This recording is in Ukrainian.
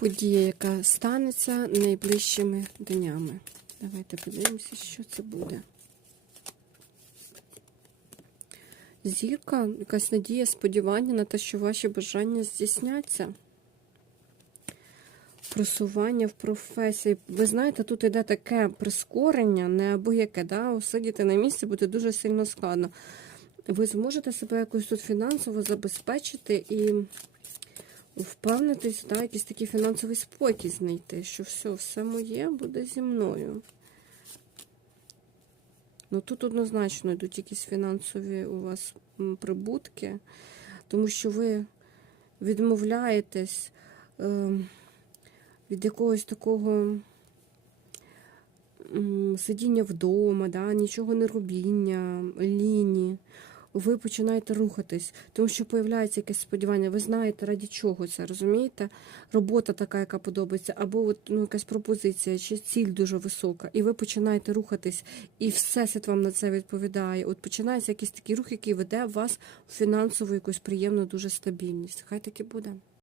подія, яка станеться найближчими днями. Давайте подивимося, що це буде. Зірка, якась надія, сподівання на те, що ваші бажання здійсняться. Просування в професії. Ви знаєте, тут йде таке прискорення, неабияке, да? сидіти на місці буде дуже сильно складно. Ви зможете себе якось тут фінансово забезпечити і впевнитись, да, якийсь такий фінансовий спокій знайти, що все, все моє буде зі мною. Ну тут однозначно йдуть якісь фінансові у вас прибутки, тому що ви відмовляєтесь е, від якогось такого сидіння вдома, да, нічого не робіння, ліні. Ви починаєте рухатись, тому що появляється якесь сподівання. Ви знаєте, раді чого це, розумієте? Робота така, яка подобається, або от, ну, якась пропозиція, чи ціль дуже висока, і ви починаєте рухатись, і все світ вам на це відповідає. От починається якийсь такий рух, який веде вас в фінансову якусь приємну дуже стабільність. Хай таки буде.